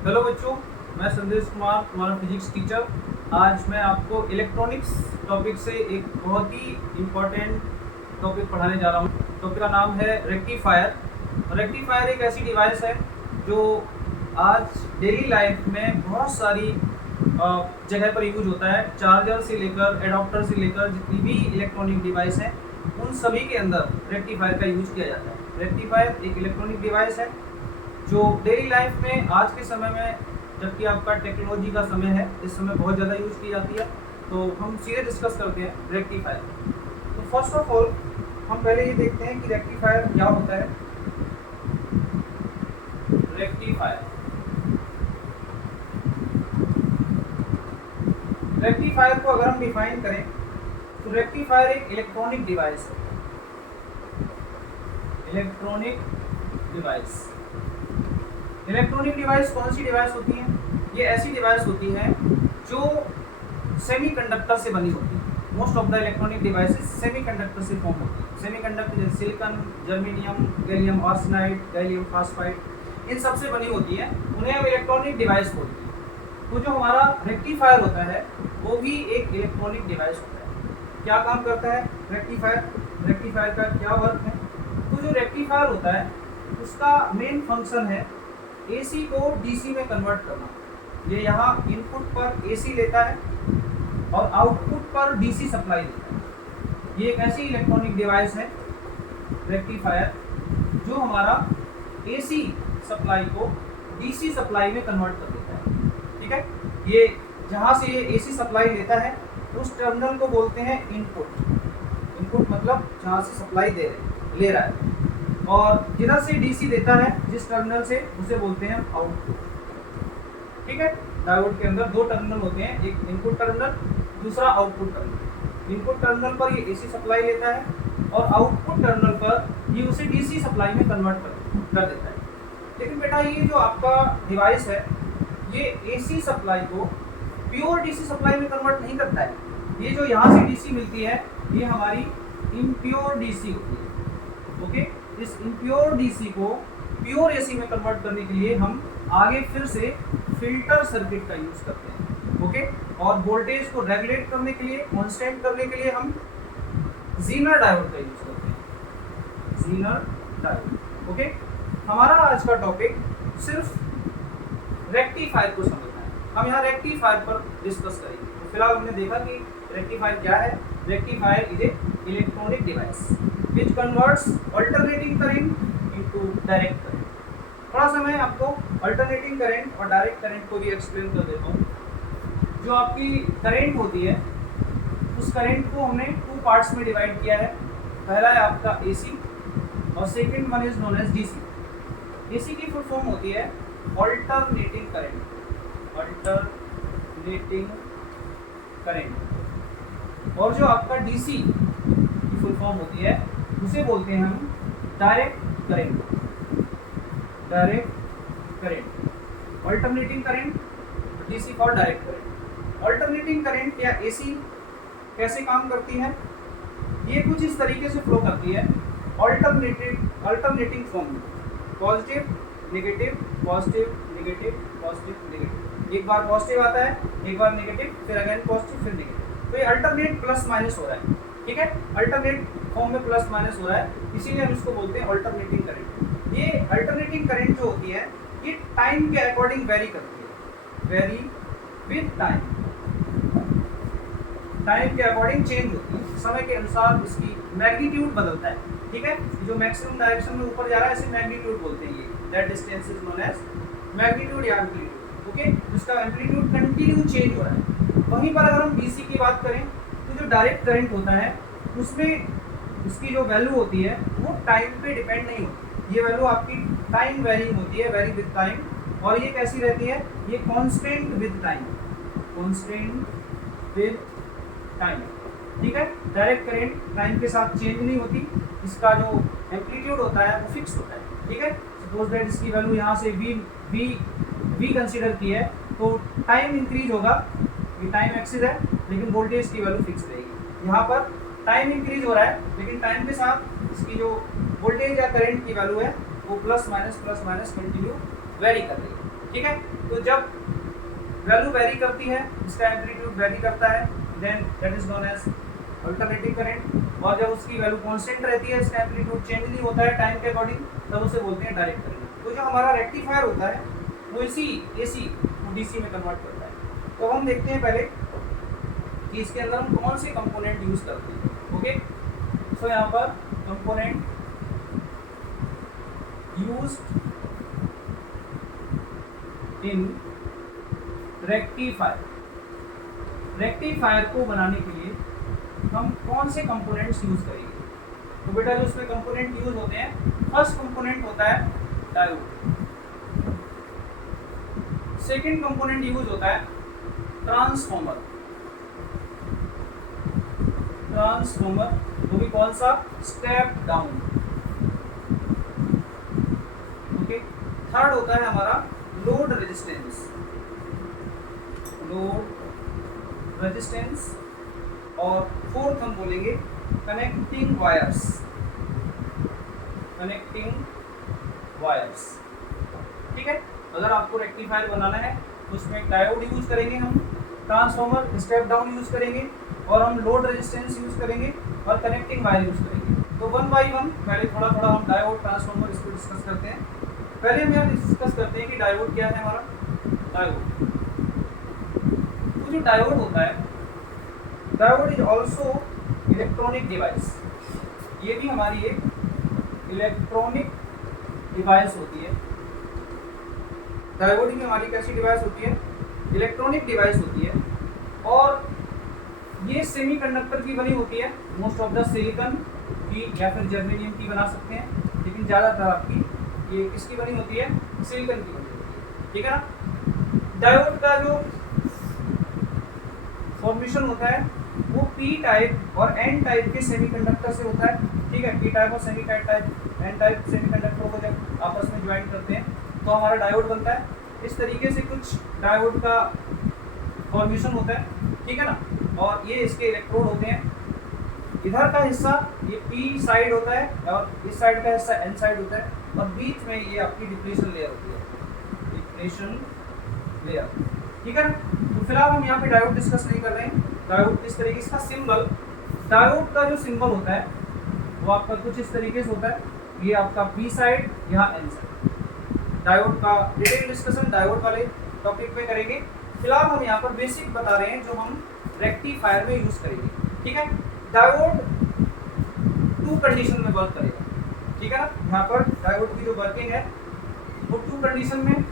Hello बच्चों, मैं संदेश कुमार, तुम्हारा फिजिक्स टीचर। आज मैं आपको इलेक्ट्रॉनिक्स टॉपिक से एक बहुत ही इम्पोर्टेंट टॉपिक पढ़ाने जा रहा हूँ। टॉपिक का नाम है रेक्टिफायर। रेक्टिफायर एक ऐसी डिवाइस है जो आज डेली लाइफ में बहुत सारी जगह पर यूज होता है। चार्जर से लेकर एडाप्टर से लेकर जितनी भी इलेक्ट्रॉनिक डिवाइस हैं उन सभी के अंदर रेक्टिफायर का यूज किया जाता है। रेक्टिफायर एक इलेक्ट्रॉनिक डिवाइस है जो डेली लाइफ में आज के समय में, जबकि आपका टेक्नोलॉजी का समय है, इस समय बहुत ज़्यादा यूज़ की जाती है। तो हम सीधे डिस्कस करते हैं रेक्टिफायर। तो फर्स्ट ऑफ ऑल हम पहले ये देखते हैं कि रेक्टिफायर क्या होता है। रेक्टिफायर रेक्टिफायर को अगर हम डिफाइन करें तो रेक्टिफायर एक इलेक्ट्रॉनिक डिवाइस है। इलेक्ट्रॉनिक डिवाइस कौन सी डिवाइस होती है? ये ऐसी डिवाइस होती है जो सेमीकंडक्टर से बनी होती है। Most of the electronic devices semiconductor से फॉर्म होती है। सेमीकंडक्टर जैसे silicon, germanium, gallium arsenide, gallium phosphide, इन सब से बनी होती है। उन्हें हम इलेक्ट्रॉनिक डिवाइस बोलते हैं। तो जो हमारा रेक्टिफायर होता है वो भी एक इलेक्ट्रॉनिक डिवाइस होता है। क्या काम करता है रेक्टिफायर का क्या वर्क है? तो जो रेक्टिफायर होता है उसका मेन फंक्शन है एसी को डीसी में कन्वर्ट करना। ये यहाँ इनपुट पर एसी लेता है और आउटपुट पर डीसी सप्लाई देता है। ये एक ऐसी इलेक्ट्रॉनिक डिवाइस है रेक्टिफायर जो हमारा एसी सप्लाई को डीसी सप्लाई में कन्वर्ट कर देता है। ठीक है, ये जहाँ से ये एसी सप्लाई लेता है उस टर्मिनल को बोलते हैं इनपुट मतलब जहाँ से सप्लाई ले रहा है, और जिधर से डीसी देता है जिस टर्मिनल से, उसे बोलते हैं आउटपुट। ठीक है, डायोड के अंदर दो टर्मिनल होते हैं, एक इनपुट टर्मिनल, दूसरा आउटपुट टर्मिनल। इनपुट टर्मिनल पर ये एसी सप्लाई लेता है और आउटपुट टर्मिनल पर ये उसे डीसी सप्लाई में कन्वर्ट कर देता है। लेकिन बेटा ये जो आपका डिवाइस है ये एसी सप्लाई को प्योर डीसी सप्लाई में कन्वर्ट नहीं करता है। ये जो यहाँ से डीसी मिलती है ये हमारी इम्प्योर डीसी होती है। ओके, इस इम्प्योर डीसी को प्योर एसी में कन्वर्ट करने के लिए हम आगे फिर से फिल्टर सर्किट का यूज करते हैं। ओके, और वोल्टेज को रेगुलेट करने के लिए, कांस्टेंट करने के लिए हम जीनर डायोड का यूज करते हैं। Zener diode. ओके, हमारा आज का टॉपिक सिर्फ रेक्टिफायर को समझना है। हम यहाँ रेक्टिफायर पर डिस्कस करेंगे। तो फिलहाल हमने देखा कि रेक्टिफायर क्या है। Rectifier is a electronic device which converts alternating current into direct current। थोड़ा सा मैं आपको अल्टरनेटिंग करंट और डायरेक्ट करंट को भी एक्सप्लेन कर देता हूँ। जो आपकी करंट होती है उस करंट को हमने टू पार्ट्स में डिवाइड किया है। पहला है आपका एसी और second one is known as DC. AC की फुल फॉर्म होती है अल्टरनेटिंग करंट। और जो आपका डीसी की फुल फॉर्म होती है उसे बोलते हैं हम direct current. Alternating current, DC for direct current. Alternating current या एसी कैसे काम करती है? ये कुछ इस तरीके से फ्लो करती है अल्टरनेटिंग फॉर्म में, positive negative, positive negative, positive negative. एक बार पॉजिटिव आता है, एक बार नेगेटिव, फिर अगेन पॉजिटिव, फिर नेगेटिव। तो ये अल्टरनेट प्लस माइनस हो रहा है। ठीक है, अल्टरनेट फॉर्म में प्लस माइनस हो रहा है, इसीलिए हम इसको बोलते हैं अल्टरनेटिंग करंट। ये अल्टरनेटिंग करंट जो होती है ये टाइम के अकॉर्डिंग वेरी करती है, वेरी विद टाइम के अकॉर्डिंग चेंज होती है। समय के अनुसार इसकी मैग्नीट्यूड बदलता है। ठीक है, जो मैक्सिमम डायरेक्शन में ऊपर जा रहा है इसे मैग्नीट्यूड बोलते हैं। ये that distance is known as magnitude या एम्पलीट्यूड। ओके, जिसका एम्पलीट्यूड कंटिन्यू चेंज हो रहा है। वहीं पर अगर हम डीसी की बात करें तो जो डायरेक्ट करंट होता है उसमें इसकी जो वैल्यू होती है वो टाइम पे डिपेंड नहीं होती। ये वैल्यू आपकी टाइम वेरिंग होती है, वेरी विद टाइम। और ये कैसी रहती है? ये कांस्टेंट विद टाइम, ठीक है। डायरेक्ट करंट टाइम के साथ चेंज नहीं होती, इसका जो एम्पलीट्यूड होता है वो फिक्स होता है। ठीक है, सपोज दैट इसकी वैल्यू यहाँ से वी कंसीडर की है तो टाइम इंक्रीज होगा, ये टाइम एक्सिस है, लेकिन वोल्टेज की वैल्यू फिक्स रहेगी। यहाँ पर टाइम इंक्रीज हो रहा है लेकिन टाइम के साथ इसकी जो वोल्टेज या करंट की वैल्यू है वो प्लस माइनस कंटिन्यू वेरी कर रही है। ठीक है। तो जब वैल्यू वेरी करती है, इसका एम्पलीट्यूड वेरी करता है, then that is known as alternating current. और जब उसकी वैल्यू कांस्टेंट रहती है, इसका एम्पलीट्यूड चेंज नहीं होता है टाइम के अकॉर्डिंग, तब उसे बोलते हैं डायरेक्ट करंट। तो जो हमारा रेक्टिफायर होता है वो इसी एसी को डीसी में कन्वर्ट करता है। तो हम देखते हैं पहले कि इसके अंदर हम कौन से कंपोनेंट यूज करते हैं। ओके, सो यहाँ पर component used in rectifier. Rectifier को बनाने के लिए हम कौन से कंपोनेंट्स यूज करेंगे? तो बेटा जो उसमें कंपोनेंट यूज होते हैं, फर्स्ट कंपोनेंट होता है डायोड, सेकंड कंपोनेंट यूज होता है ट्रांसफॉर्मर। ट्रांसफॉर्मर वो भी कौन सा? Step down. ओके, थर्ड होता है हमारा लोड रेजिस्टेंस। Load resistance. और फोर्थ हम बोलेंगे कनेक्टिंग वायर्स। कनेक्टिंग वायर्स, ठीक है। अगर आपको रेक्टिफायर बनाना है तो उसमें डायोड यूज करेंगे हम, ट्रांसफॉर्मर स्टेप डाउन यूज करेंगे, और हम लोड रेजिस्टेंस यूज करेंगे और कनेक्टिंग वायर यूज करेंगे। तो वन बाय वन पहले थोड़ा थोड़ा हम डायोड, ट्रांसफॉर्मर इसको डिस्कस करते हैं। पहले हम यहाँ डिस्कस करते हैं कि डायोड क्या है हमारा। डायोड, तो जो डायोड होता है, diode is also electronic device. ये भी हमारी एक इलेक्ट्रॉनिक डिवाइस होती है। डायोड भी हमारी कैसी डिवाइस होती है? इलेक्ट्रॉनिक डिवाइस होती है। और ये सेमीकंडक्टर की बनी होती है, मोस्ट ऑफ द सिलिकॉन की या फिर जर्मेनियम की बना सकते हैं, लेकिन ज़्यादातर आपकी ये किसकी बनी होती है? सिलिकॉन की बनी होती है, ठीक है ना। डायोड का जो फॉर्मेशन होता है वो पी टाइप और एन टाइप के सेमीकंडक्टर से होता है, ठीक है। पी टाइप और एन टाइप सेमीकंडक्टर को जब आपस में ज्वाइन करते हैं तो हमारा डायोड बनता है। इस तरीके से कुछ डायोड का फॉर्मेशन होता है, ठीक है ना। और ये इसके इलेक्ट्रोड होते हैं। इधर का हिस्सा ये पी साइड होता है और इस साइड का हिस्सा एन साइड होता है, और बीच में ये आपकी डिप्लेशन लेयर होती है, डिप्लेशन लेयर, ठीक है ना। तो फिलहाल हम यहाँ पे डायोड डिस्कस नहीं कर रहे हैं। डायोड किस तरीके, इसका सिंबल, डायोड का जो सिंबल होता है वो आपका कुछ इस तरीके से होता है। ये आपका पी साइड, यहाँ एन साइड। डायोड का डिटेल डिस्कशन डायोड वाले टॉपिक पे करेंगे। फिलहाल हम यहाँ पर बेसिक बता रहे हैं जो हम रेक्टिफायर में यूज करेंगे, ठीक है। डायोड टू कंडीशन में वर्क करेगा, ठीक है ना। यहाँ पर डायोड की जो वर्किंग है वो टू कंडीशन में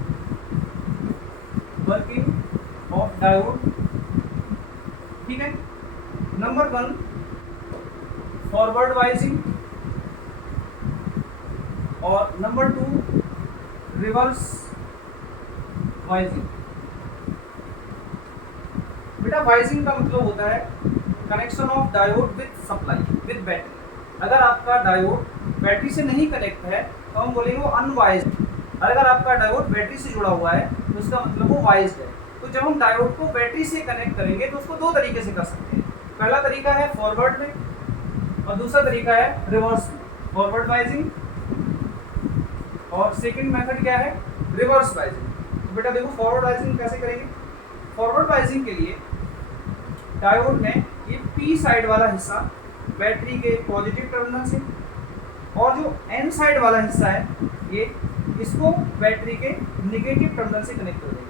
वर्किंग ऑफ डायोड, ठीक है। नंबर वन, फॉरवर्ड वाइजिंग, और नंबर टू रिवर्स वाइजिंग। बेटा वाइजिंग का मतलब होता है connection of diode with supply with battery. अगर आपका डायोड बैटरी से नहीं कनेक्ट है तो हम बोलेंगे वो अनवाइज्ड। अगर आपका डायोड बैटरी से जुड़ा हुआ है तो उसका मतलब वो वाइज्ड है। तो जब हम डायोड को बैटरी से कनेक्ट करेंगे तो उसको दो तरीके से कर सकते हैं। पहला तरीका है फॉरवर्ड में और दूसरा तरीका है रिवर्स में, फॉरवर्ड वाइजिंग, और सेकंड मेथड क्या है? रिवर्स वाइजिंग। तो बेटा देखो फॉरवर्ड वाइजिंग कैसे करेंगे। फॉरवर्ड वाइजिंग के लिए डायोड में ये पी साइड वाला हिस्सा बैटरी के पॉजिटिव टर्मिनल से, और जो एन साइड वाला हिस्सा है ये इसको बैटरी के नेगेटिव टर्मिनल से कनेक्ट कर देंगे।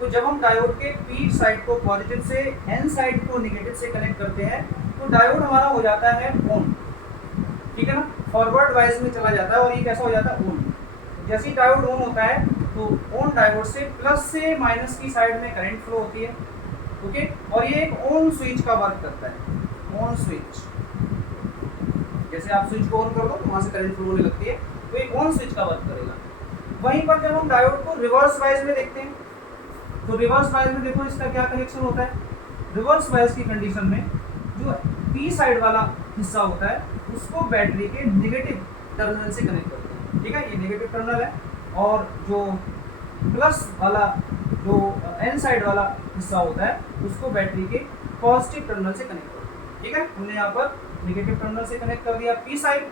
तो जब हम डायोड के पी साइड को पॉजिटिव से एन साइड को नेगेटिव से कनेक्ट करते हैं तो डायोड हमारा हो जाता है ऑन, ठीक है ना। फॉरवर्ड वाइज में चला जाता है और ये कैसा हो जाता है? ऑन। जैसे ही डायोड ऑन होता है तो ऑन डायोड से प्लस से माइनस की साइड में करंट फ्लो होती है, ओके। और ये एक ऑन स्विच का वर्क करता है, ऑन स्विच। जैसे आप स्विच को ऑन कर दो तो वहां से करंट फ्लो होने लगती है, तो एक ऑन स्विच का वर्क करेगा। वहीं पर जब हम डायोड को रिवर्स वाइज में देखते हैं तो रिवर्स वाइज में देखो इसका क्या कनेक्शन होता है। रिवर्स वाइज की कंडीशन में जो पी साइड वाला हिस्सा होता है उसको बैटरी के नेगेटिव टर्मिनल से कनेक्ट करते हैं, ठीक है। ये नेगेटिव टर्मिनल है, और जो प्लस वाला जो एन साइड वाला हिस्सा होता है उसको बैटरी के पॉजिटिव टर्मिनल से कनेक्ट करते हैं, ठीक है। हमने यहाँ पर नेगेटिव टर्मिनल से कनेक्ट कर दिया पी साइड,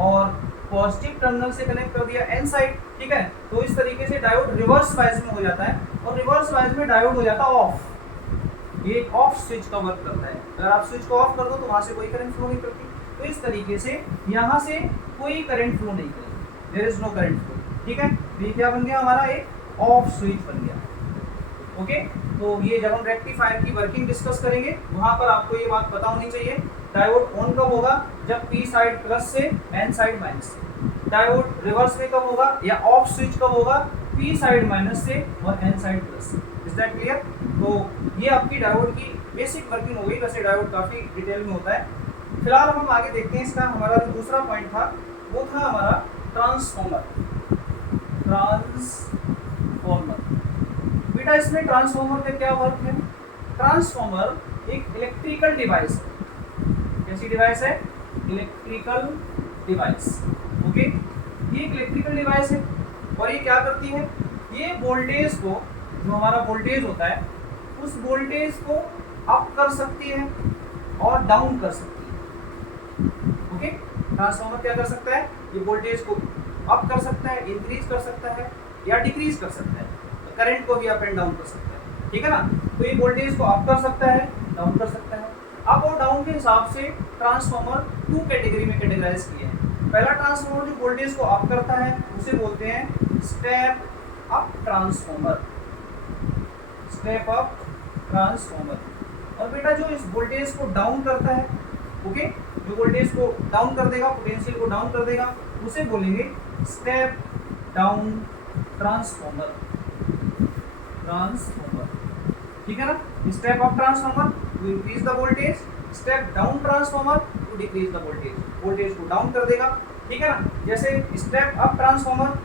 और पॉजिटिव टर्मिनल से कनेक्ट कर दिया एन साइड, ठीक है। तो इस तरीके से डायोड रिवर्स बायस में हो जाता है, और रिवर्स बायस में डायोड हो जाता है ऑफ। ये ऑफ स्विच का वर्क करता है। अगर आप स्विच को ऑफ कर दो तो वहां से कोई करंट फ्लो नहीं करती। तो इस तरीके से यहाँ से कोई करंट फ्लो नहीं करेगी, there is no current flow, ठीक है। तो ये क्या बन गया हमारा, एक ऑफ स्विच बन गया। ओके, तो ये जब हम रेक्टिफायर की वर्किंग डिस्कस करेंगे वहां पर आपको ये बात पता होनी चाहिए। डायोड ऑन कब होगा, जब पी साइड प्लस से एन साइड माइनस से। डायोड रिवर्स में कब होगा, या ऑफ स्विच कब होगा, पी साइड माइनस से और एन साइड प्लस से। Is that clear? तो ये आपकी डायोड की बेसिक वर्किंग हो गई। वैसे डायोड काफी डिटेल में होता है। फिलहाल हम आगे देखते हैं। इसका हमारा जो दूसरा पॉइंट था वो था हमारा ट्रांसफॉर्मर। बेटा इसमें ट्रांसफॉर्मर का क्या वर्क है? ट्रांसफॉर्मर एक इलेक्ट्रिकल डिवाइस है। कैसी डिवाइस है? Electrical device. ओके, ये एक इलेक्ट्रिकल डिवाइस है और ये क्या करती है, ये वोल्टेज को, जो हमारा वोल्टेज होता है उस वोल्टेज को अप कर सकती है और डाउन कर सकती है। ओके, ट्रांसफॉर्मर क्या कर सकता है, ये वोल्टेज को अप कर सकता है, इंक्रीज कर सकता है या डिक्रीज कर सकता है, करंट को भी अप एंड डाउन कर सकता है, ठीक है ना। तो ये वोल्टेज को अप कर सकता है, डाउन कर सकता है। अप और डाउन के हिसाब से ट्रांसफॉर्मर 2 कैटेगरी में कैटेगराइज किए हैं। पहला ट्रांसफॉर्मर जो वोल्टेज को अप करता है उसे बोलते हैं step up transformer, step up transformer. और बेटा जो इस वोल्टेज को डाउन करता है, ओके, जो वोल्टेज को डाउन कर देगा, पोटेंशियल को डाउन कर देगा, उसे बोलेंगे स्टेप डाउन ट्रांसफॉर्मर, ठीक है ना। Step up transformer to increase the voltage, step down transformer to decrease the voltage, voltage को डाउन कर देगा, ठीक है ना। जैसे स्टेप अप ट्रांसफॉर्मर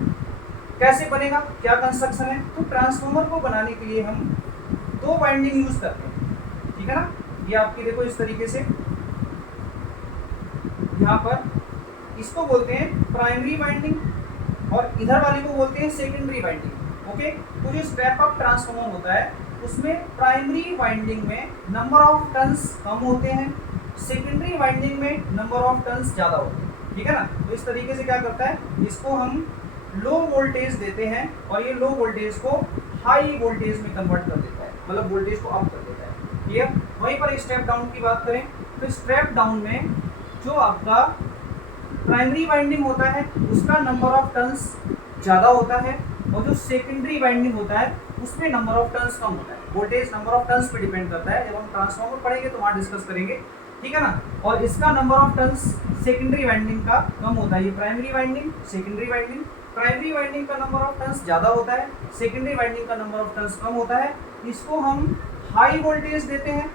कैसे बनेगा, क्या कंस्ट्रक्शन है, तो ट्रांसफॉर्मर को बनाने के लिए हम 2 वाइंडिंग यूज करते हैं, ठीक है ना। ये आपकी देखो इस तरीके से, यहाँ पर इसको बोलते हैं प्राइमरी वाइंडिंग और इधर वाली को बोलते हैं सेकेंडरी वाइंडिंग। ओके, तो जो स्टेप अप ट्रांसफॉर्मर होता है उसमें प्राइमरी वाइंडिंग में नंबर ऑफ टर्न्स कम होते हैं, सेकेंडरी वाइंडिंग में नंबर ऑफ टर्न्स ज़्यादा होते हैं, ठीक है ना। तो इस तरीके से क्या करता है, इसको हम लो वोल्टेज देते हैं और ये लो वोल्टेज को हाई वोल्टेज में कन्वर्ट कर देता है, मतलब वोल्टेज को अप कर देता है, क्लियर। वहीं पर स्टेप डाउन की बात करें तो स्टेप डाउन में जो आपका प्राइमरी वाइंडिंग होता है उसका नंबर ऑफ टर्न्स ज़्यादा होता है और जो सेकेंडरी वाइंडिंग होता है उसमें नंबर ऑफ टर्न्स कम होता है। वोल्टेज नंबर ऑफ टर्न्स पे डिपेंड करता है, जब हम ट्रांसफॉर्मर पढ़ेंगे तो वहाँ डिस्कस करेंगे, ठीक है ना। और इसका number of turns secondary winding का कम होता है। ये primary winding, secondary winding, primary winding का नंबर ऑफ टर्न्स ज़्यादा होता है, सेकेंडरी वाइंडिंग का नंबर ऑफ टर्न्स कम होता है। इसको हम हाई वोल्टेज देते हैं,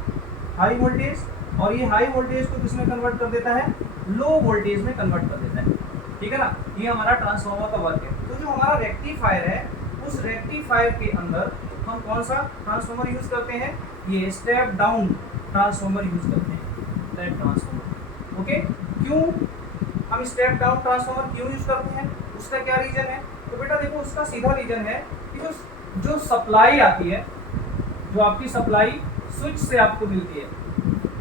हाई वोल्टेज, और ये हाई वोल्टेज को किसमें कन्वर्ट कर देता है, लो वोल्टेज में कन्वर्ट कर देता है, ठीक है ना। ये हमारा ट्रांसफॉर्मर का वर्क है। तो जो हमारा रेक्टिफायर है उस रेक्टिफायर के अंदर हम कौन सा ट्रांसफॉर्मर यूज करते हैं, ये स्टेप डाउन ट्रांसफॉर्मर यूज करते हैं, स्टेप ट्रांसफॉर्मर। ओके, क्यों हम स्टेप डाउन ट्रांसफॉर्मर क्यों यूज करते हैं, उसका क्या रीजन है? तो बेटा देखो उसका सीधा रीजन है कि जो सप्लाई आती है, जो आपकी सप्लाई स्विच से आपको मिलती है,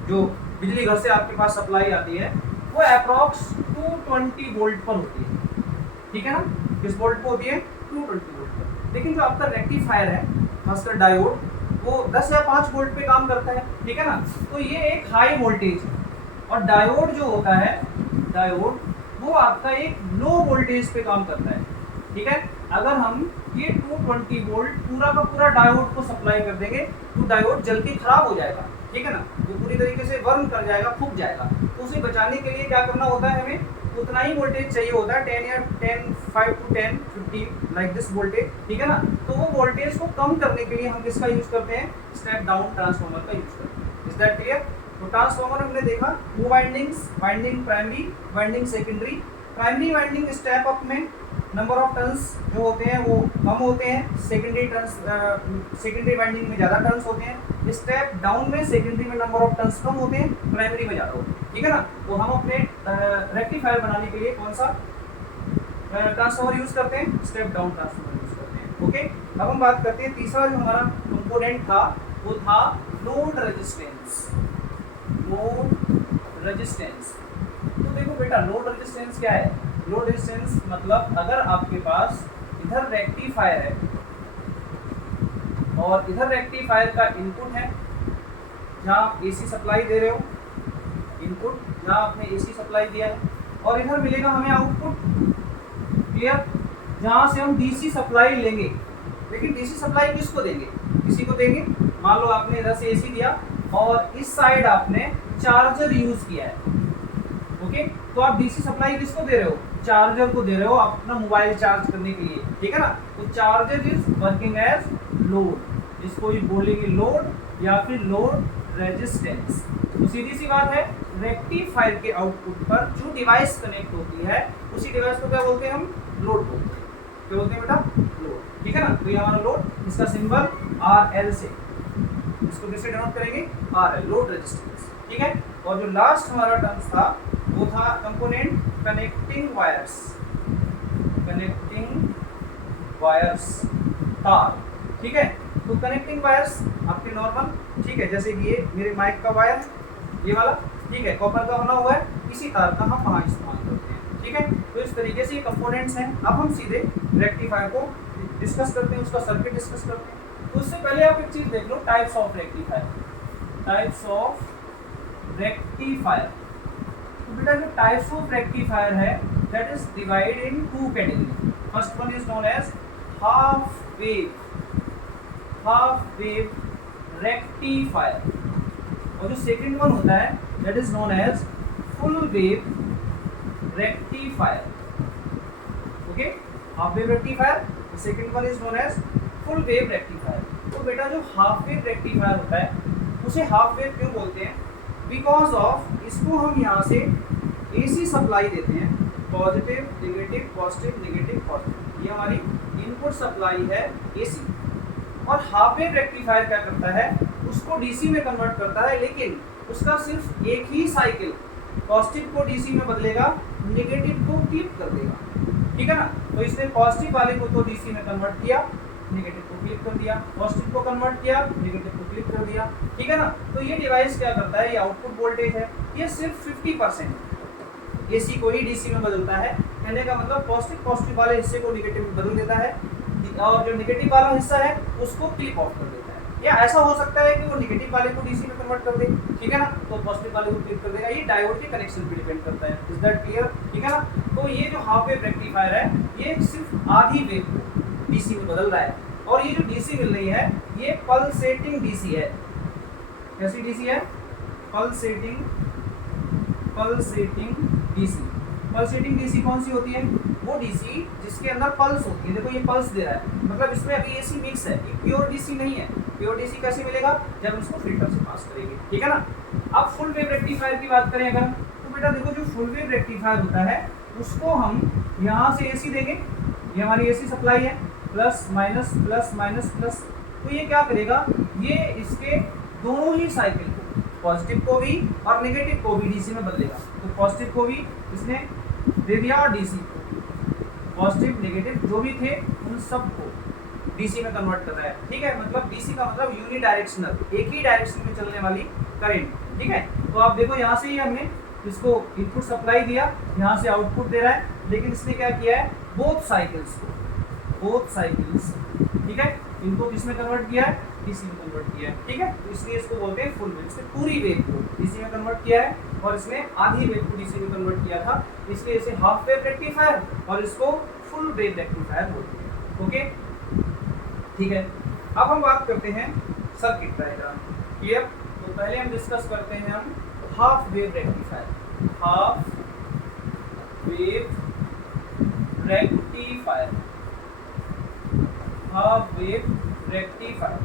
जो बिजली घर से आपके पास सप्लाई आती है वो अप्रॉक्स 220 वोल्ट पर होती है, ठीक है ना। किस वोल्ट पर होती है, 220 वोल्ट पर। लेकिन जो आपका रेक्टिफायर है खासकर डायोड, वो 10 या 5 वोल्ट पे काम करता है, ठीक है ना। तो ये एक हाई वोल्टेज है और डायोड जो होता है, डायोड वो आपका एक लो वोल्टेज पे काम करता है, ठीक है। अगर हम ये 220 वोल्ट पूरा का पूरा डायोड को सप्लाई कर देंगे तो डायोड जल के खराब हो जाएगा, ठीक है ना। वो पूरी तरीके से बर्न कर जाएगा, फूक जाएगा। तो उसे बचाने के लिए क्या करना होता है, हमें उतना ही वोल्टेज चाहिए होता है, 10 या 10, 5 to 10, 15 लाइक दिस वोल्टेज, ठीक है ना। तो वो वोल्टेज को कम करने के लिए हम किसका यूज करते हैं, स्टेप डाउन ट्रांसफॉर्मर का यूज करते हैं। Is that clear? तो ट्रांसफॉर्मर हमने देखा 2 windings, winding primary, winding secondary. Primary winding step up में नंबर ऑफ टर्न्स जो होते हैं वो कम होते हैं, सेकेंडरी वाइंडिंग में ज़्यादा टर्न्स होते हैं। स्टेप डाउन में सेकेंडरी में नंबर ऑफ टर्न्स कम होते हैं, प्राइमरी में ज़्यादा होते हैं, ठीक है ना। तो हम अपने रेक्टिफायर बनाने के लिए कौन सा ट्रांसफॉर्मर यूज करते हैं, स्टेप डाउन ट्रांसफॉर्मर यूज करते हैं। ओके, अब हम बात करते हैं तीसरा जो हमारा कंपोनेंट था वो था लोड रेजिस्टेंस। लोड रेजिस्टेंस, तो देखो बेटा लोड रेजिस्टेंस क्या है, लोड रेजिस्टेंस मतलब अगर आपके पास इधर रेक्टिफायर है और इधर रेक्टिफायर का इनपुट है जहाँ आप एसी सप्लाई दे रहे हो, इनपुट जहाँ आपने एसी सप्लाई दिया है, और इधर मिलेगा हमें आउटपुट, क्लियर, जहाँ से हम डीसी सप्लाई लेंगे। लेकिन डीसी सप्लाई किसको देंगे? किसी को देंगे। मान लो आपने इधर से एसी दिया और इस साइड आपने चार्जर यूज किया है, ओके, तो आप डीसी सप्लाई किसको दे रहे हो? चार्जर को दे रहे हो अपना मोबाइल चार्ज करने के लिए, ठीक है ना। तो charger is working as load, इसको ही बोलेंगे लोड या फिर लोड रेजिस्टेंस। तो सीधी सी बात है, रेक्टिफायर के आउटपुट पर जो डिवाइस कनेक्ट होती है उसी डिवाइस को क्या बोलते हैं? हम लोड बोलते हैं। क्या बोलते हैं बेटा? लोड, ठीक है ना। तो ये हमारा लोड, इसका सिंबल RL से, इसको कैसे डिनोट करेंगे? RL, लोड रेजिस्टेंस, ठीक है। और जो लास्ट हमारा टर्म्स था वो था component connecting wires, connecting wires, तार, ठीक है। तो कनेक्टिंग वायर्स आपके नॉर्मल, ठीक है, जैसे कि ये मेरे माइक का वायर है, ये वाला, ठीक है, कॉपर का बना हुआ है, इसी तार का हम वहाँ इस्तेमाल करते हैं, ठीक है। तो इस तरीके से ये कंपोनेंट्स हैं। अब हम सीधे रेक्टिफायर को डिस्कस करते हैं, उसका सर्किट डिस्कस करते हैं। तो उससे पहले आप एक चीज़ देख लो, types of rectifier, types of rectifier. तो बेटा जो टाइप्स ऑफ रेक्टिफायर है that is divide into category. First one is known as half wave, half wave rectifier, और जो सेकंड वन होता है that is known as full wave rectifier, okay. Half wave rectifier, the second one is known as full wave rectifier. तो बेटा जो half wave rectifier होता है उसे हाफ वेव क्यों बोलते हैं? बिकॉज ऑफ इसको हम यहाँ से एसी सप्लाई देते हैं, positive negative positive negative positive, ये हमारी इनपुट सप्लाई है एसी। और हाफ वेव रेक्टिफायर क्या करता है? उसको डीसी में कन्वर्ट करता है, लेकिन उसका सिर्फ एक ही साइकिल, पॉजिटिव को डीसी में बदलेगा, नेगेटिव को क्लिप कर देगा, ठीक है ना। तो इसने पॉजिटिव वाले को तो डीसी में कन्वर्ट किया, नेगेटिव को क्लिप कर दिया, पॉजिटिव को कन्वर्ट किया, नेगेटिव को क्लिप कर दिया, ठीक है ना। तो ये डिवाइस क्या करता है? ये आउटपुट वोल्टेज है, ये सिर्फ 50% एसी को ही डीसी में बदलता है। कहने का मतलब पॉजिटिव वाले हिस्से को नेगेटिव में बदल देता है, और जो नेगेटिव वाला हिस्सा है उसको क्लिप ऑफ कर देता है। या ऐसा हो सकता है कि वो नेगेटिव वाले को डीसी में कन्वर्ट कर दे, ठीक है ना, तो पॉजिटिव वाले को क्लिप कर देगा। ये डायोड के कनेक्शन पे डिपेंड करता है। Is that clear? ठीक है ना। तो ये जो हाफ वेव रेक्टिफायर है ये सिर्फ आधी वेव को डीसी में बदल रहा है, और ये जो डीसी मिल रही है ये पल्सेटिंग डीसी है। कैसी डीसी है? Pulsating DC. पल्सेटिंग डीसी कौन सी होती है? वो डीसी जिसके अंदर पल्स होती है। देखो ये पल्स दे रहा है, मतलब इसमें अभी एसी मिक्स है, ये प्योर डीसी नहीं है। प्योर डीसी कैसे मिलेगा? जब हम इसको फिल्टर से पास करेंगे, ठीक है ना। अब फुल वेव रेक्टिफायर की बात करें अगर, तो बेटा देखो जो फुल वेव रेक्टिफायर होता है उसको हम यहाँ से एसी देंगे, ये हमारी एसी सप्लाई है, plus minus plus minus plus. तो ये क्या करेगा? ये इसके दोनों ही साइकिल को, पॉजिटिव को भी और नेगेटिव को भी डीसी में बदलेगा। तो पॉजिटिव को भी इसने दे दिया और डीसी को, पॉजिटिव नेगेटिव जो भी थे उन सब को डीसी में कन्वर्ट कर रहा है, ठीक है। मतलब डीसी का मतलब यूनि डायरेक्शनल, एक ही डायरेक्शन में चलने वाली करंट, ठीक है। तो आप देखो यहाँ से ही हमने इसको इनपुट सप्लाई दिया, यहाँ से आउटपुट दे रहा है, लेकिन इसने क्या किया है? बोथ साइकिल्स, ठीक है, इनको किसमें कन्वर्ट किया है? डीसी में कन्वर्ट किया है, ठीक है। तो इसलिए इसको बोलते हैं फुल वेव। इसने पूरी वेव को डीसी में कन्वर्ट किया है और इसने आधी वेव को डीसी में कन्वर्ट किया था, इसलिए इसे हाफ वेव रेक्टिफायर और इसको फुल वेव रेक्टिफायर बोलते हैं, ओके, ठीक है। अब हम बात करते हैं सर्किट डायग्राम, क्लियर। तो पहले हम डिस्कस करते हैं हम half wave rectifier, half wave rectifier, half wave rectifier.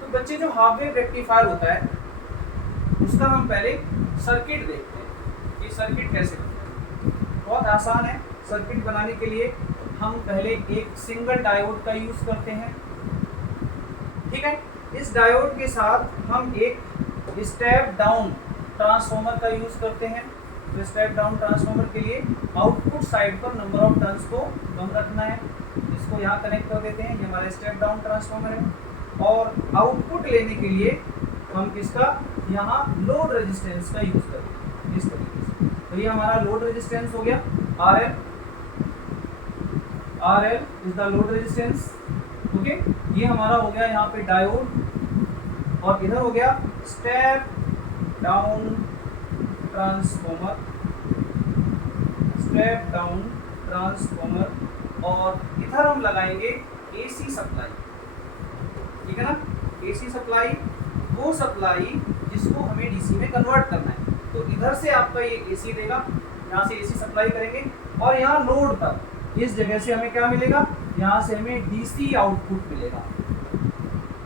तो बच्चे जो हाफ वेव रेक्टिफायर होता है उसका हम पहले सर्किट देखते हैं कि सर्किट कैसे बनता है। बहुत आसान है। सर्किट बनाने के लिए हम पहले एक सिंगल डायोड का यूज करते हैं, ठीक है। इस डायोड के साथ हम एक स्टेप डाउन ट्रांसफार्मर का यूज करते हैं। तो स्टेप डाउन ट्रांसफार्मर के लिए आउटपुट साइड पर नंबर ऑफ टर्न्स को कम रखना है, इसको यहाँ कनेक्ट कर देते हैं, ये हमारा स्टेप डाउन ट्रांसफार्मर है। और आउटपुट लेने के लिए हम किसका? यहाँ लोड रेजिस्टेंस का यूज करेंगे, इस तरीके से। तो ये हमारा लोड रेजिस्टेंस हो गया, R L is the load resistance. Okay, ये हमारा हो गया यहाँ पे डायोड, और इधर हो गया step down transformer, step down transformer, और इधर हम लगाएंगे एसी सप्लाई। ठीक है ना, एसी सप्लाई, वो सप्लाई जिसको हमें डीसी में कन्वर्ट करना है। तो इधर से आपका ये एसी देगा, यहाँ से एसी सप्लाई करेंगे, और यहाँ लोड तक इस जगह से हमें क्या मिलेगा, यहाँ से हमें डीसी आउटपुट मिलेगा।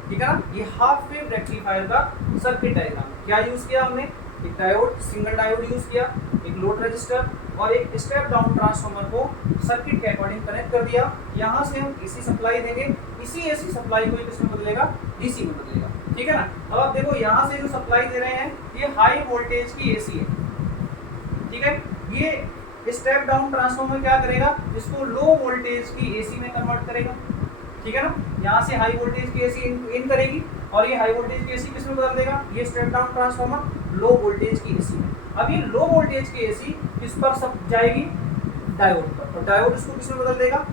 ठीक है ना, ये हाफ वेव रेक्टिफायर का सर्किट डायग्राम। क्या यूज किया हमने, एक डायोड, सिंगल डायोड यूज किया, एक लोड रजिस्टर और एक स्टेप डाउन ट्रांसफार्मर को सर्किट के अकॉर्डिंग कनेक्ट कर दिया। यहाँ से हम एसी सप्लाई देंगे, इसी एसी सप्लाई को किसमें बदलेगा, डीसी में बदलेगा। ठीक है ना, अब आप देखो यहाँ से जो सप्लाई दे रहे हैं ये हाई वोल्टेज की एसी है। ठीक है, ये स्टेप डाउन ट्रांसफार्मर क्या करेगा, इसको लो वोल्टेज की एसी में कन्वर्ट करेगा। ठीक है ना, यहाँ से हाई वोल्टेज की एसी इन करेगी, और ये हाई वोल्टेज की एसी किसमें बदल देगा, ये step down transformer low voltage की एसी में। अब ये लो वोल्टेज की एसी किस पर सब जाएगी, डायोड पर, और डायोड इसको किसमें बदल देगा,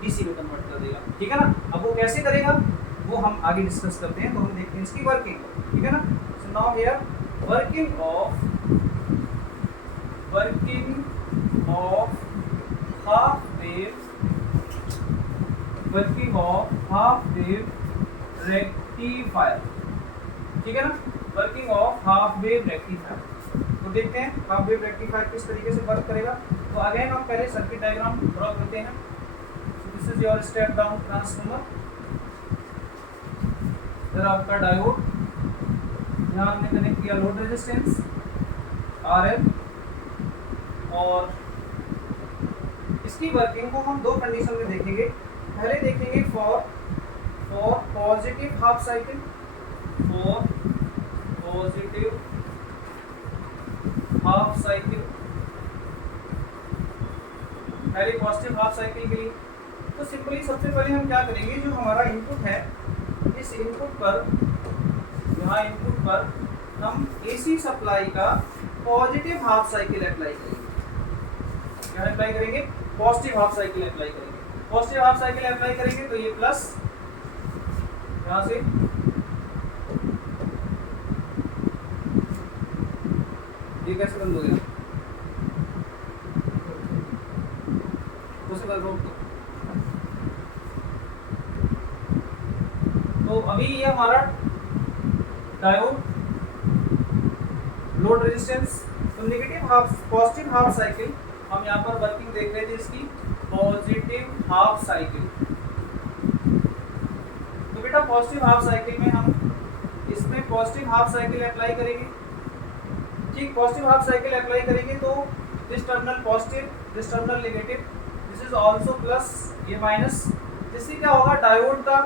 डीसी में कन्वर्ट कर देगा। ठीक है ना, अब वो कैसे करेगा वो हम आगे डिस्कस करते हैं, तो हम देखते हैं इसकी वर्किंग। ठीक है ना, सो now here working of half wave, working of half wave rectifier. ठीक है ना, working of half wave rectifier. तो देखते हैं हाफ वेव रेक्टिफायर किस तरीके से वर्क करेगा। तो अगेन हम पहले सर्किट डायग्राम ड्रॉ करते हैं। This is your step down transformer, इधर आपका डायोड, यहाँ हमने कनेक्ट किया लोड रेजिस्टेंस RL, और इसकी वर्किंग को हम दो कंडीशन में देखेंगे। पहले देखेंगे for positive half cycle, for positive half cycle, पहले पॉजिटिव हाफ साइकिल के लिए। तो सिंपली सबसे पहले हम क्या करेंगे, जो हमारा इनपुट है इस इनपुट पर, यहाँ इनपुट पर हम एसी सप्लाई का पॉजिटिव हाफ साइकिल अप्लाई करेंगे। क्या अप्लाई करेंगे, पॉजिटिव हाफ साइकिल अप्लाई करेंगे। पॉजिटिव हाफ साइकिल अप्लाई करेंगे तो ये प्लस, यहाँ से ये कैसे बंद हो गया, उसे बंद रोक दो। तो अभी ये हमारा डायोड, लोड रेजिस्टेंस, तो negative half, positive half cycle हम यहाँ पर वर्किंग देख रहे थे इसकी, पॉजिटिव हाफ साइकिल। तो बेटा पॉजिटिव हाफ साइकिल में हम इसमें पॉजिटिव हाफ साइकिल अप्लाई करेंगे। ठीक, पॉजिटिव हाफ साइकिल अप्लाई करेंगे तो this terminal positive, this terminal negative, this is also plus, ये माइनस। इससे क्या होगा, डायोड का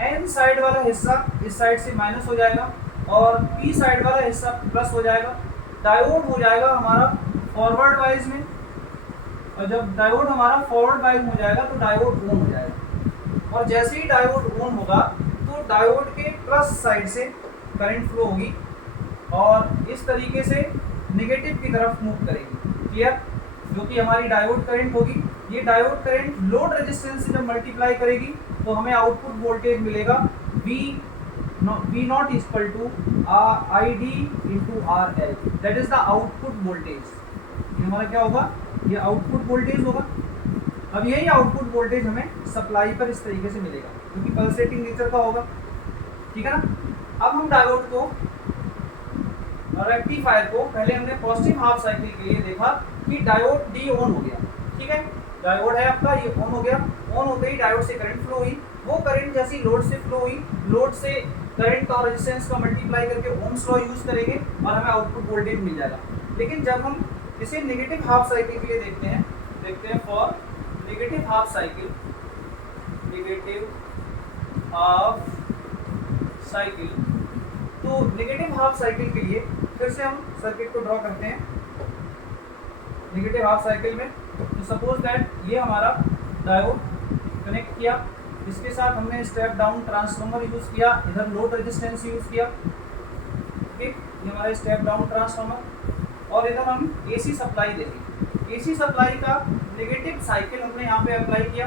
एन साइड वाला हिस्सा इस साइड से माइनस हो जाएगा, और पी साइड वाला हिस्सा प्लस हो जाएगा। डायोड हो जाएगा हमारा फॉरवर्ड वाइज में, और जब डायोड हमारा फॉरवर्ड वाइज हो जाएगा तो डायोड ऑन हो जाएगा, और जैसे ही डायोड ऑन होगा तो डायोड के प्लस साइड से करंट फ्लो होगी, और इस तरीके से नेगेटिव की तरफ मूव करेगी। क्लियर, जो कि हमारी डायोड करंट होगी। ये डायोड करंट लोड रेजिस्टेंस से जब मल्टीप्लाई करेगी तो हमें आउटपुट वोल्टेज मिलेगा V naught equal to ID into RL, that is the output voltage. ये हमारा क्या होगा, ये आउटपुट वोल्टेज होगा। अब यही आउटपुट वोल्टेज हमें सप्लाई पर इस तरीके से मिलेगा, क्योंकि पल्सेटिंग नेचर का होगा। ठीक है ना, अब हम डायोड को, रेक्टिफायर को, पहले हमने पॉजिटिव हाफ साइकिल के लिए देखा कि डायोड डी ऑन हो गया। ठीक है, डायोड है आपका, ये ऑन हो गया। ऑन होते ही डायोड से करंट फ्लो हुई, वो करंट जैसी लोड से फ्लो हुई, लोड से करंट और रेजिस्टेंस का मल्टीप्लाई करके ओम्स लॉ यूज करेंगे और हमें आउटपुट वोल्टेज मिल जाएगा। लेकिन जब हम इसे नेगेटिव हाफ साइकिल के लिए देखते हैं for negative half cycle, negative half cycle, तो नेगेटिव हाफ साइकिल के लिए फिर से हम सर्किट को ड्रॉ करते हैं। नेगेटिव हाफ साइकिल में तो सपोज दैट ये हमारा डायोड कनेक्ट किया, इसके साथ हमने स्टेप डाउन ट्रांसफार्मर यूज किया, इधर लोड रेजिस्टेंस यूज किया। ठीक, ये हमारा स्टेप डाउन ट्रांसफार्मर, और इधर हम एसी सप्लाई देंगे। एसी सप्लाई का नेगेटिव साइकिल हमने यहाँ पे अप्लाई किया।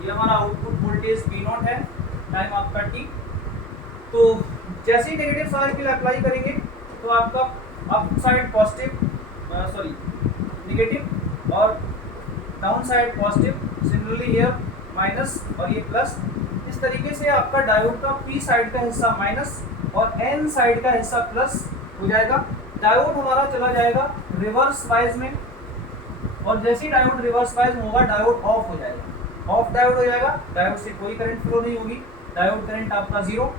ये हमारा आउटपुट वोल्टेज V0 है, टाइम आपका t। तो जैसे ही नेगेटिव साइकिल अप्लाई करेंगे तो आपका अप साइड पॉजिटिव नेगेटिव और down side positive, similarly here minus और ये प्लस। इस तरीके से आपका डायोड का पी साइड का हिस्सा माइनस और एन साइड का हिस्सा प्लस हो जाएगा। डायोड हमारा चला जाएगा रिवर्स वाइज में, और जैसे ही डायोड रिवर्स वाइज होगा डायोड ऑफ हो जाएगा, ऑफ डायोड हो जाएगा, डायोड से कोई करंट फ्लो नहीं होगी, डायोड करंट आपका जीरो।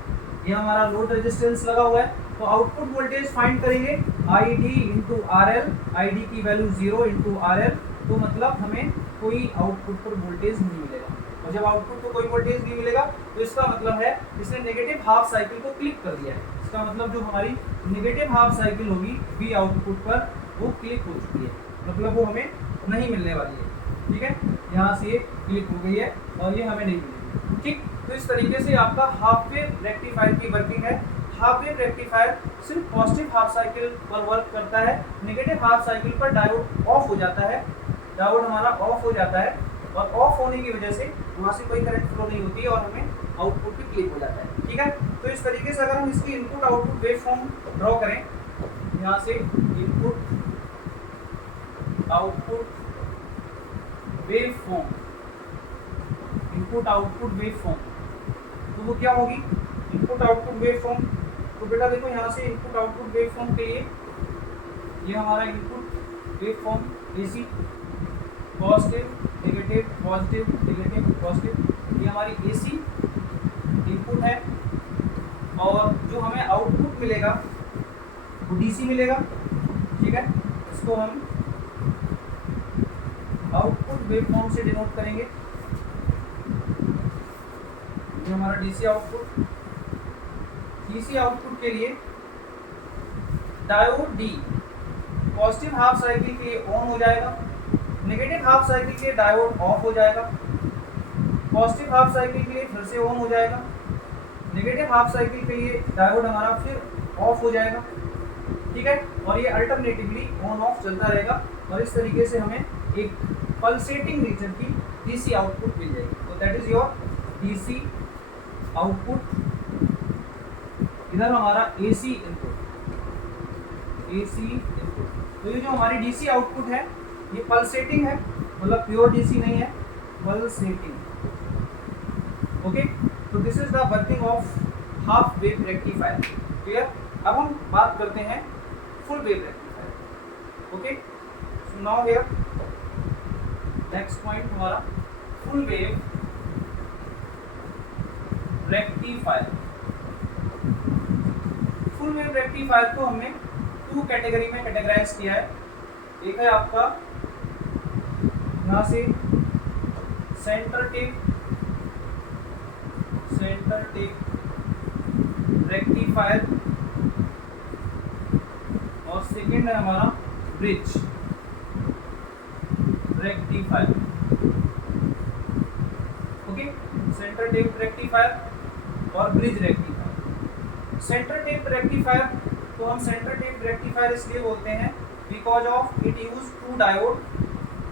ये हमारा लोड रेजिस्टेंस लगा हुआ है। तो आउटपुट वोल्टेज फाइंड करेंगे ID इंटू RL, ID की वैल्यू 0 इंटू RL, तो मतलब हमें कोई आउटपुट पर वोल्टेज नहीं मिलेगा। और जब आउटपुट को कोई वोल्टेज नहीं मिलेगा तो इसका मतलब है इसने नेगेटिव हाफ साइकिल को क्लिक कर दिया है। इसका मतलब जो हमारी नेगेटिव हाफ साइकिल होगी V आउटपुट पर वो क्लिक हो चुकी है, मतलब वो हमें नहीं मिलने वाली है। ठीक है, यहाँ से ये क्लिक हो गई है और ये हमें नहीं मिलेगी। ठीक, तो इस तरीके से आपका हाफ वेव रेक्टिफायर की वर्किंग है। हाफ वेव रेक्टिफायर सिर्फ पॉजिटिव हाफ साइकिल पर वर्क करता है, नेगेटिव हाफ साइकिल पर डायोड ऑफ हो जाता है, डायोड हमारा ऑफ हो जाता है, और ऑफ होने की वजह से वहाँ से कोई करंट फ्लो नहीं होती है और हमें आउटपुट भी क्लिक हो जाता है। ठीक है, तो इस तरीके से अगर हम इसकी input output wave form draw करें, यहाँ से input output wave form, input output wave form, तो वो क्या होगी इनपुट आउटपुट वेव फॉर्म। तो बेटा देखो यहाँ से इनपुट आउटपुट वेव फॉर्म के लिए ये हमारा input wave form AC positive negative positive negative positive, ये हमारी AC इनपुट है, और जो हमें आउटपुट मिलेगा वो DC मिलेगा। ठीक है, इसको हम आउटपुट वेव फॉर्म से डिनोट करेंगे। ये हमारा DC आउटपुट। DC आउटपुट के लिए diode D positive half cycle के लिए ऑन हो जाएगा, नेगेटिव हाफ साइकिल के लिए डायोड ऑफ हो जाएगा, पॉजिटिव हाफ साइकिल के लिए फिर से ऑन हो जाएगा, नेगेटिव हाफ साइकिल के लिए डायोड हमारा फिर ऑफ हो जाएगा। ठीक है, और ये अल्टरनेटिवली ऑन ऑफ चलता रहेगा, और इस तरीके से हमें एक पल्सेटिंग नेचर की DC आउटपुट मिल जाएगी। तो that is your DC output. इधर हमारा AC इनपुट, AC इनपुट। तो ये जो हमारी DC आउटपुट है ये पल्सेटिंग है, मतलब प्योर DC नहीं है, पल्सेटिंग। ओके, तो this is the working of half wave rectifier. Clear. अब हम बात करते हैं full wave rectifier. Okay, so now here next point हमारा full wave rectifier. Full wave rectifier को हमने 2 कैटेगरी में कैटेगराइज किया है। एक है आपका यहाँ से सेंटर टेप रेक्टिफायर, और सेकेंड है हमारा bridge rectifier. Okay, center tap rectifier और bridge rectifier. Center tap rectifier तो हम सेंटर टेप रेक्टिफायर इसलिए बोलते हैं because of it use 2 diode.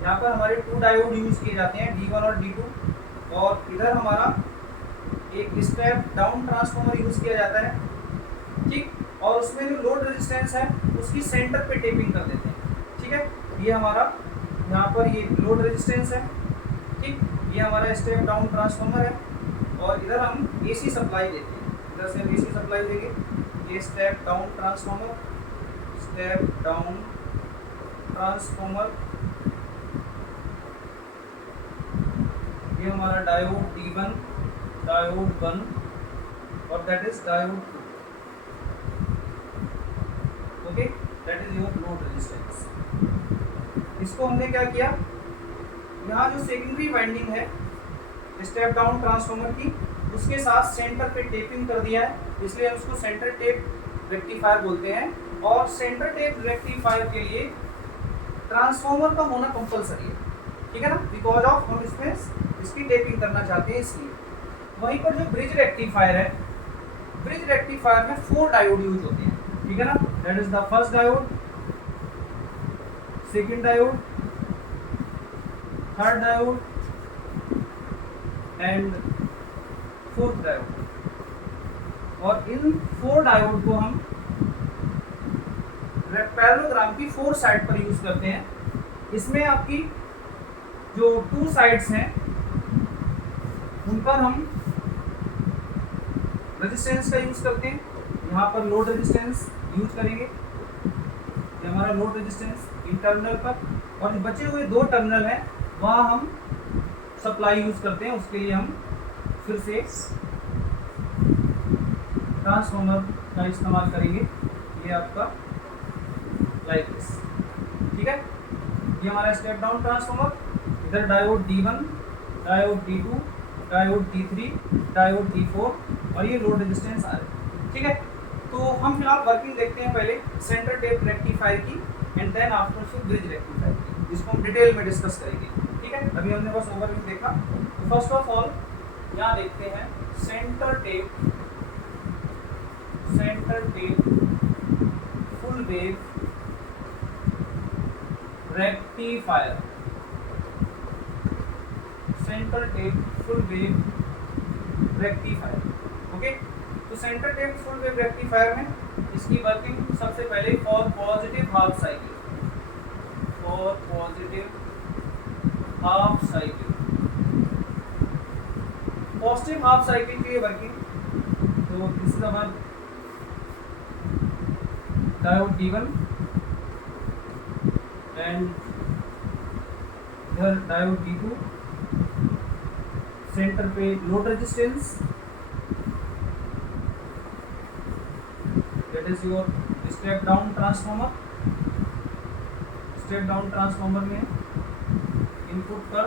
यहाँ पर हमारे 2 डायोड यूज किए जाते हैं, D1 और D2, और इधर हमारा एक स्टेप डाउन ट्रांसफार्मर यूज किया जाता है। ठीक, और उसमें जो लोड रेजिस्टेंस है उसकी सेंटर पे टेपिंग कर देते हैं। ठीक है, ये हमारा यहाँ पर ये लोड रेजिस्टेंस है। ठीक, ये हमारा स्टेप डाउन ट्रांसफार्मर है, और इधर हम AC सप्लाई देते हैं। इधर से हम AC सप्लाई देंगे। ये step down transformer, step down transformer, ये हमारा डायोड D1, डायोड 1, और that is diode 2। Okay, that is your load resistance. इसको हमने क्या किया, यहाँ जो सेकेंडरी वाइंडिंग है स्टेप डाउन ट्रांसफार्मर की, उसके साथ सेंटर पे टेपिंग कर दिया है, इसलिए हम उसको सेंटर टेप रेक्टिफायर बोलते हैं। और सेंटर टेप रेक्टिफायर के लिए ट्रांसफार्मर का होना कंपलसरी है। ठीक है ना, बिकॉज ऑफ हम इसमें इसकी टेपिंग करना चाहते हैं इसलिए। वहीं पर जो ब्रिज रेक्टिफायर है, ब्रिज रेक्टिफायर में 4 डायोड यूज होते हैं। ठीक है ना, that is the first diode, second diode, third diode and fourth diode. और इन 4 डायोड को हम पैरेललोग्राम की 4 साइड पर यूज करते हैं। इसमें आपकी जो 2 साइड्स हैं उन पर हम रेजिस्टेंस का यूज करते हैं। यहाँ पर लोड रेजिस्टेंस यूज करेंगे, ये हमारा लोड रेजिस्टेंस इन टर्मिनल पर, और बचे हुए 2 टर्मिनल हैं वहाँ हम सप्लाई यूज करते हैं। उसके लिए हम फिर से ट्रांसफार्मर का इस्तेमाल करेंगे। ये आपका लाइक दिस, ठीक है। ये हमारा स्टेप डाउन ट्रांसफार्मर, इधर diode D1, diode D2, diode D3, diode D4 और ये लोड रेजिस्टेंस आ रहा है, ठीक है। तो हम फिलहाल वर्किंग देखते हैं पहले सेंटर टेप रेक्टिफायर की एंड देन आफ्टर फिर ब्रिज रेक्टिफायर की, जिसको हम डिटेल में डिस्कस करेंगे, ठीक है। अभी हमने बस ओवरव्यू देखा। तो फर्स्ट ऑफ ऑल यहाँ देखते हैं center tap full wave rectifier, center tap full wave rectifier, okay. तो center tap full wave rectifier में इसकी वर्किंग सबसे पहले for positive half cycle, positive half cycle की वर्किंग। तो this is our diode D1 and इधर diode D2, सेंटर पे load resistance, that is your step down transformer. Step down transformer में इनपुट पर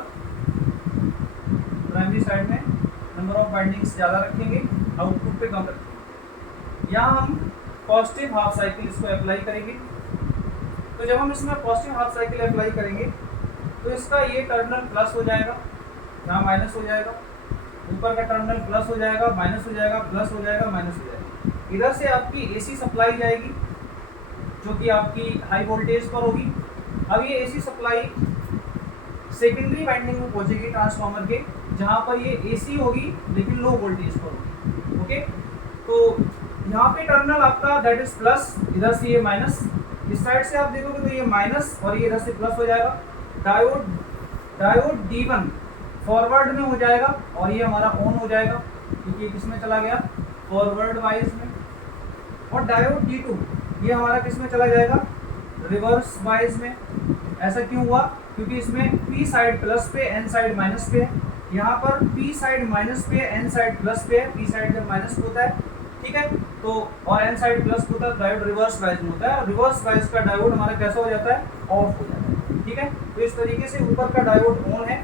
प्राइमरी साइड में नंबर ऑफ वाइंडिंग्स ज़्यादा रखेंगे, आउटपुट पे कम रखेंगे। यहाँ हम पॉजिटिव हाफ साइकिल इसको अप्लाई करेंगे। तो जब हम इसमें पॉजिटिव हाफ साइकिल अप्लाई करेंगे तो इसका ये टर्मिनल प्लस हो जाएगा, यहाँ माइनस हो जाएगा, ऊपर का टर्मिनल प्लस हो जाएगा, माइनस हो जाएगा, प्लस हो जाएगा, माइनस हो जाएगा। इधर से आपकी AC सप्लाई जाएगी जो कि आपकी हाई वोल्टेज पर होगी। अब ये AC सप्लाई सेकेंडरी वाइंडिंग में पहुंचेगी ट्रांसफार्मर के, जहाँ पर ये AC होगी लेकिन लो वोल्टेज पर होगी, ओके। तो यहाँ पे टर्मिनल आपका दैट इज प्लस, इधर से ये माइनस, इस साइड से आप देखोगे तो ये माइनस और ये इधर से प्लस हो जाएगा। डायोड D1 फॉरवर्ड में हो जाएगा और ये हमारा ऑन हो जाएगा क्योंकि ये किसमें चला गया, फॉरवर्ड वाइज में। और डायोड D2 ये हमारा किसमें चला जाएगा, रिवर्स वाइज में। ऐसा क्यों हुआ, क्योंकि इसमें P साइड प्लस पे, N साइड माइनस पे है। यहाँ पर P साइड माइनस पे है, N साइड प्लस पे है। P साइड जब माइनस होता है, ठीक है, तो और N साइड प्लस होता है, डायोड रिवर्स वाइज में होता है। और रिवर्स वाइज का डायोड हमारा कैसा हो जाता है, ऑफ हो जाता है, ठीक है। तो इस तरीके से ऊपर का डायोड ऑन है।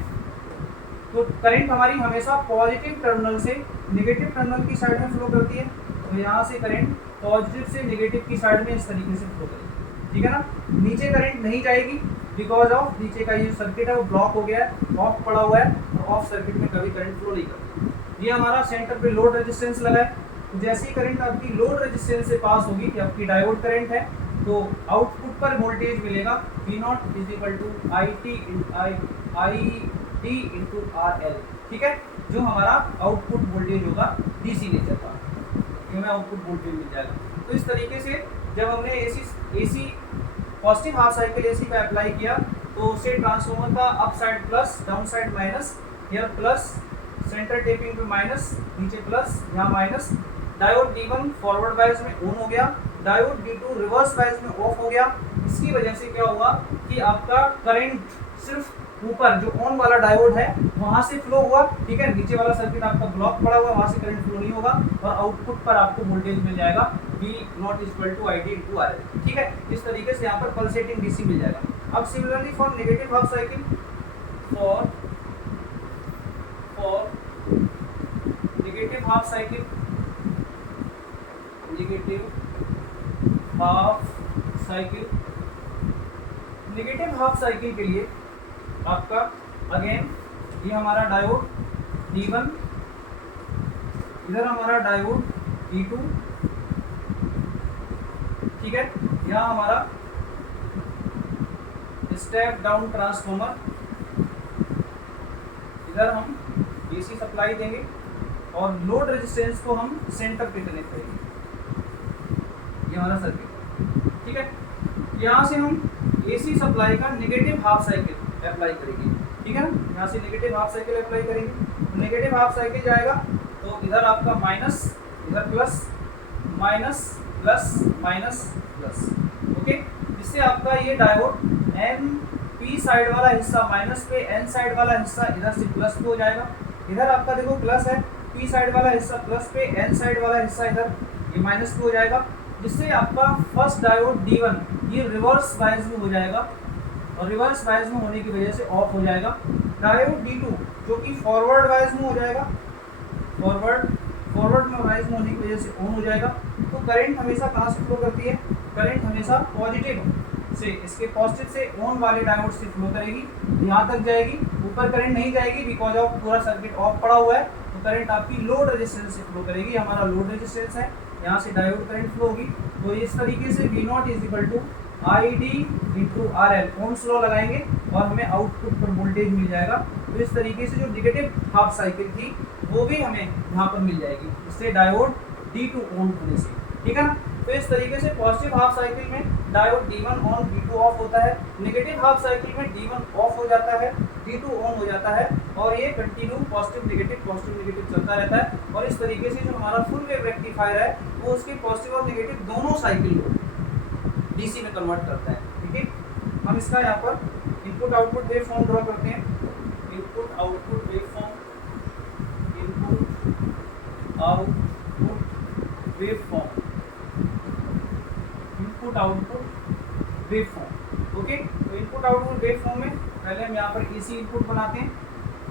तो करंट हमारी हमेशा पॉजिटिव टर्मिनल से नेगेटिव टर्मिनल की साइड में फ्लो करती है। तो यहाँ से करंट पॉजिटिव से नेगेटिव की साइड में इस तरीके से फ्लो करेगी, ठीक है ना। नीचे करंट नहीं जाएगी बिकॉज ऑफ नीचे का ये सर्किट है वो ब्लॉक हो गया है, ऑफ पड़ा हुआ है, और ऑफ सर्किट में कभी करंट फ्लो नहीं करती। ये हमारा सेंटर पे लोड रेजिस्टेंस लगा है। तो जैसे ही करंट आपकी लोड रेजिस्टेंस से पास होगी, कि आपकी डायोड करंट है, तो आउटपुट पर वोल्टेज मिलेगा V0 = IT × RL, ठीक है, जो हमारा आउटपुट वोल्टेज होगा DC नेचर का, हमें आउटपुट वोल्टेज मिल जाएगा। तो इस तरीके से जब हमने AC positive half cycle AC का अप्लाई किया तो उससे ट्रांसफार्मर का up side plus, down side minus, here plus, centre tapping पे माइनस, नीचे प्लस, यहाँ minus. Diode D1 forward wise में ऑन हो गया, डायोड D2 रिवर्स वाइज में ऑफ हो गया। इसकी वजह से क्या हुआ कि आपका करंट सिर्फ ऊपर जो ऑन वाला डायोड है वहां से फ्लो हुआ, ठीक है। नीचे वाला सर्किट आपका ब्लॉक पड़ा हुआ है, वहां से करंट फ्लो नहीं होगा और आउटपुट पर आपको वोल्टेज मिल जाएगा V0 = IT × RL, ठीक है। इस तरीके से यहाँ पर पल्सेटिंग DC मिल जाएगा। अब similarly for negative half cycle, for negative half cycle, negative half cycle के लिए आपका अगेन ये हमारा डायोड D1, इधर हमारा डायोड D2, ठीक है। यहाँ हमारा स्टेप डाउन ट्रांसफार्मर इधर हम डीसी सप्लाई देंगे और लोड रेजिस्टेंस को हम सेंटर पे कनेक्ट करेंगे। ये हमारा सर्किट, ठीक है। यहाँ से हम एसी सप्लाई का नेगेटिव हाफ साइकिल अप्लाई करेंगे, ठीक है ना। यहाँ से नेगेटिव हाफ साइकिल अप्लाई करेंगे, तो नेगेटिव हाफ साइकिल जाएगा तो इधर आपका माइनस, इधर plus, minus plus minus plus, okay. जिससे आपका ये डायोड एन पी साइड वाला हिस्सा माइनस पे, एन साइड वाला हिस्सा इधर से प्लस पे हो जाएगा। इधर आपका देखो प्लस है, पी साइड वाला हिस्सा प्लस पे, एन साइड वाला हिस्सा इधर ये माइनस पे हो जाएगा। जिससे आपका फर्स्ट डायोड D1 ये रिवर्स बायस में हो जाएगा और रिवर्स बायस में होने की वजह से ऑफ हो जाएगा। डायोड D2 जो कि फॉरवर्ड बायस में हो जाएगा, फॉरवर्ड में बायस में होने की वजह से ऑन हो जाएगा। तो करंट हमेशा कहाँ से फ्लो करती है? करंट हमेशा पॉजिटिव से, इसके पॉजिटिव से ऑन वाले डायोड से फ्लो करेगी, यहाँ तक जाएगी। ऊपर करंट नहीं जाएगी बिकॉज ऑफ पूरा सर्किट ऑफ पड़ा हुआ है। तो करंट आपकी लोड रेजिस्टेंस से फ्लो करेगी, हमारा लोड रेजिस्टेंस है, यहाँ से डायोड करंट फ्लो होगी। तो इस तरीके से V0 is equal to ID into RL Ohm's law लगाएंगे और हमें आउटपुट पर वोल्टेज मिल जाएगा। तो इस तरीके से जो नेगेटिव हाफ साइकिल थी वो भी हमें यहाँ पर मिल जाएगी, इससे डायोड D2 ऑन होने से, ठीक है ना। तो इस तरीके से पॉजिटिव हाफ साइकिल में diode D1 on, D2 of होता है। नेगेटिव हाफ साइकिल में D1 ऑफ हो जाता है, D2 ऑन हो जाता है और ये कंटिन्यू पॉजिटिव नेगेटिव चलता रहता है। और इस तरीके से जो हमारा फुल वेव रेक्टिफायर है वो उसके पॉजिटिव और नेगेटिव दोनों साइकिल को डीसी में कन्वर्ट करता है, ठीक है। हम इसका यहाँ पर input output wave form draw करते हैं। Input output wave form, input output wave form, input output wave form, okay. तो इनपुट आउटपुट वेव फॉर्म में पहले हम यहाँ पर एसी इनपुट बनाते हैं।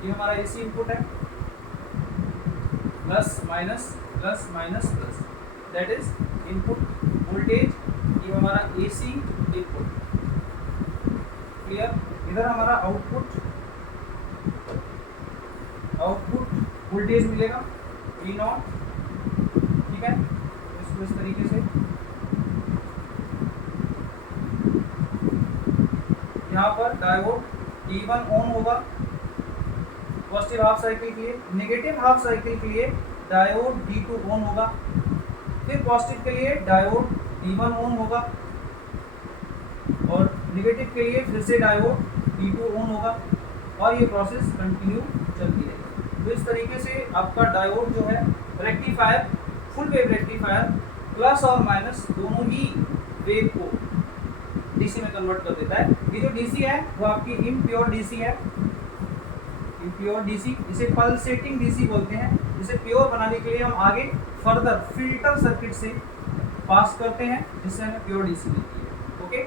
ये हमारा एसी इनपुट है, plus minus plus minus plus, that is input voltage. ये हमारा एसी इनपुट, क्लियर। इधर हमारा आउटपुट वोल्टेज मिलेगा V0, ठीक है। इसको इस तरीके से यहाँ पर डायोड D1 ऑन होगा पॉजिटिव हाफ साइकिल के लिए, नेगेटिव हाफ साइकिल के लिए डायोड D2 ऑन होगा, फिर पॉजिटिव के लिए डायोड D1 ऑन होगा और नेगेटिव के लिए फिर से डायोड D2 ऑन होगा और ये प्रोसेस कंटिन्यू चलती रहेगी। तो इस तरीके से आपका डायोड जो है rectifier, full wave rectifier plus और माइनस दोनों ही वेव को डीसी में कन्वर्ट कर देता है। ये जो डीसी है वो आपकी इम्प्योर डीसी है, इम्प्योर डीसी, इसे पल्सेटिंग डीसी बोलते हैं। इसे प्योर बनाने के लिए हम आगे फर्दर फिल्टर सर्किट से पास करते हैं जिससे हमें प्योर डीसी मिलती है, ओके।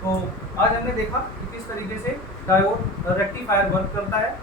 तो आज हमने देखा कि किस तरीके से डायोड रेक्टिफायर वर्क करता है।